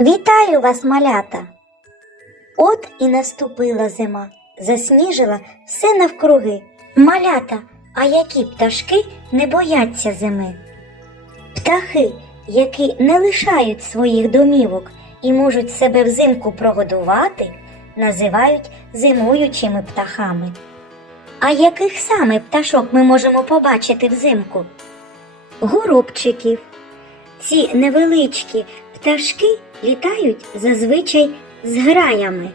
Вітаю вас, малята! От і наступила зима, засніжила все навкруги. Малята, а які пташки не бояться зими? Птахи, які не лишають своїх домівок і можуть себе взимку прогодувати, називають зимуючими птахами. А яких саме пташок ми можемо побачити взимку? Горобчиків. Ці невеличкі пташки літають зазвичай з граями,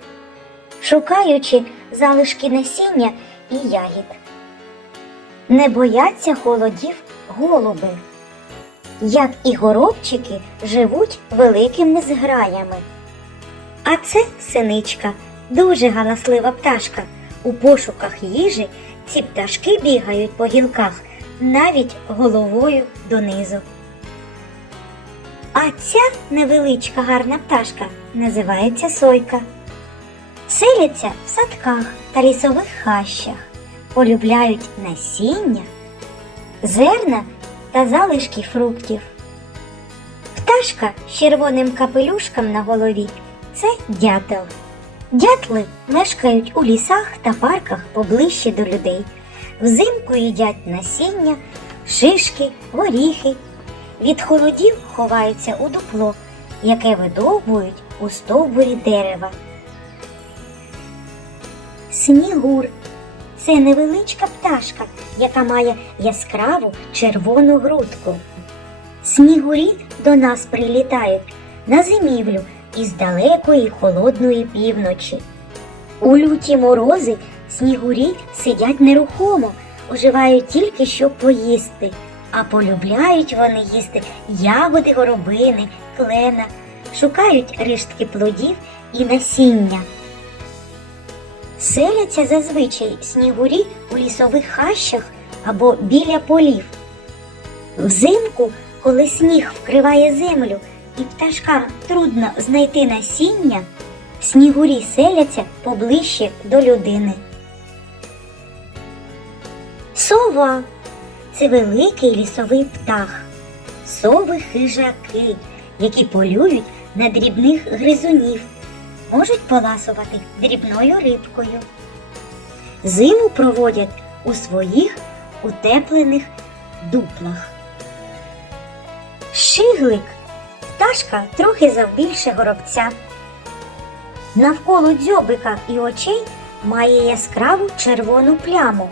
шукаючи залишки насіння і ягід. Не бояться холодів голуби. Як і горобчики живуть великими зграями. А це синичка, дуже галаслива пташка. У пошуках їжі ці пташки бігають по гілках навіть головою донизу. А ця невеличка гарна пташка називається сойка. Селяться в садках та лісових хащах, полюбляють насіння, зерна та залишки фруктів. Пташка з червоним капелюшком на голові це дятел. Дятли мешкають у лісах та парках поближче до людей. Взимку їдять насіння, шишки, горіхи. Від холодів ховаються у дупло, яке видовбують у стовбурі дерева. Снігур це невеличка пташка, яка має яскраву червону грудку. Снігурі до нас прилітають на зимівлю із далекої холодної півночі. У люті морози снігурі сидять нерухомо, уживають тільки щоб поїсти, а полюбляють вони їсти ягоди горобини, клена, шукають рештки плодів і насіння. Селяться зазвичай снігурі у лісових хащах або біля полів. Взимку, коли сніг вкриває землю і пташкам трудно знайти насіння, снігурі селяться поближче до людини. Сова це великий лісовий птах, сови хижаки, які полюють на дрібних гризунів, можуть поласувати дрібною рибкою. Зиму проводять у своїх утеплених дуплах. Шиглик пташка трохи завбільше горобця. Навколо дзьобика і очей має яскраву червону пляму.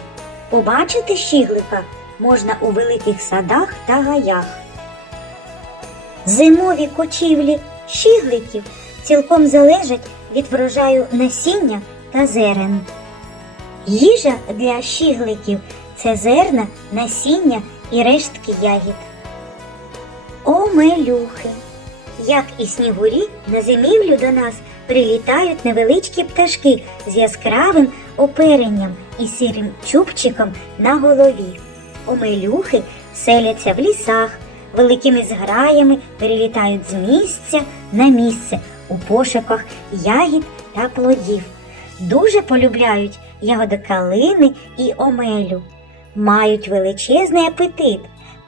Побачити щіглика можна у великих садах та гаях. Зимові кочівлі щігликів цілком залежать від врожаю насіння та зерен. Їжа для щігликів це зерна, насіння і рештки ягід. Омелюхи. Як і снігурі, на зимівлю до нас прилітають невеличкі пташки з яскравим оперенням і сірим чубчиком на голові. Омелюхи селяться в лісах, великими зграями перелітають з місця на місце у пошуках ягід та плодів. Дуже полюбляють ягоди калини і омелю. Мають величезний апетит.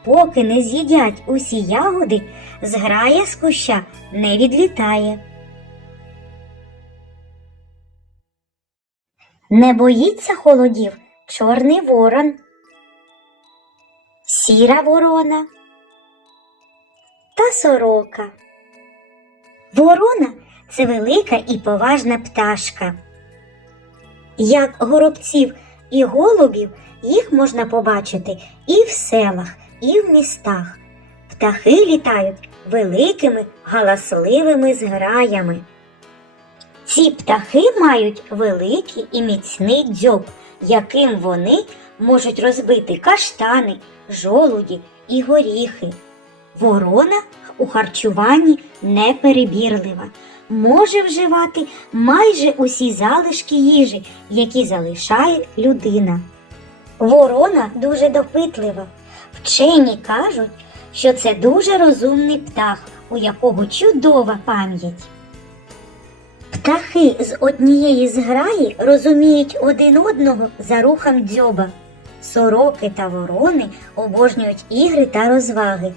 Поки не з'їдять усі ягоди, зграя з куща не відлітає. Не боїться холодів чорний ворон, сіра ворона та сорока. Ворона це велика і поважна пташка. Як горобців і голубів, їх можна побачити і в селах, і в містах. Птахи літають великими галасливими зграями. Ці птахи мають великий і міцний дзьоб, яким вони можуть розбити каштани, жолуді і горіхи. Ворона у харчуванні неперебірлива, може вживати майже усі залишки їжі, які залишає людина. Ворона дуже допитлива. Вчені кажуть, що це дуже розумний птах, у якого чудова пам'ять. Птахи з однієї зграї розуміють один одного за рухом дзьоба. Сороки та ворони обожнюють ігри та розваги.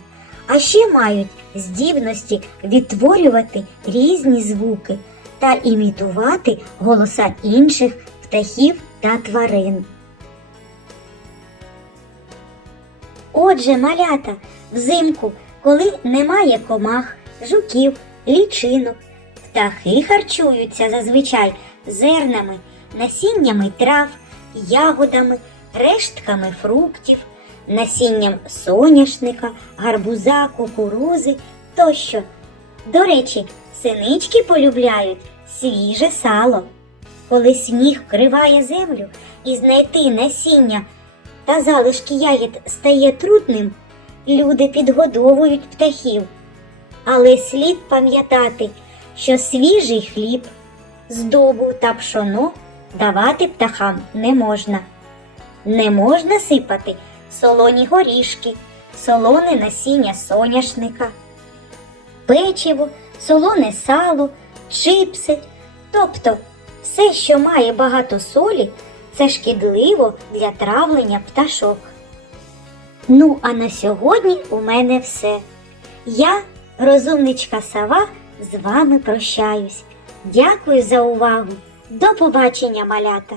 а ще мають здібності відтворювати різні звуки та імітувати голоса інших птахів та тварин. Отже, малята, взимку, коли немає комах, жуків, лічинок, птахи харчуються зазвичай зернами, насіннями трав, ягодами, рештками фруктів, насінням соняшника, гарбуза, кукурузи тощо. До речі, синички полюбляють свіже сало. Коли сніг вкриває землю і знайти насіння та залишки ягід стає трудним, люди підгодовують птахів. Але слід пам'ятати, що свіжий хліб, здобу та пшоно давати птахам не можна. Не можна сипати солоні горішки, солоне насіння соняшника, печиво, солоне сало, чипси, тобто все, що має багато солі, це шкідливо для травлення пташок. Ну, а на сьогодні у мене все. Я, розумничка сова, з вами прощаюсь. Дякую за увагу. До побачення, малята!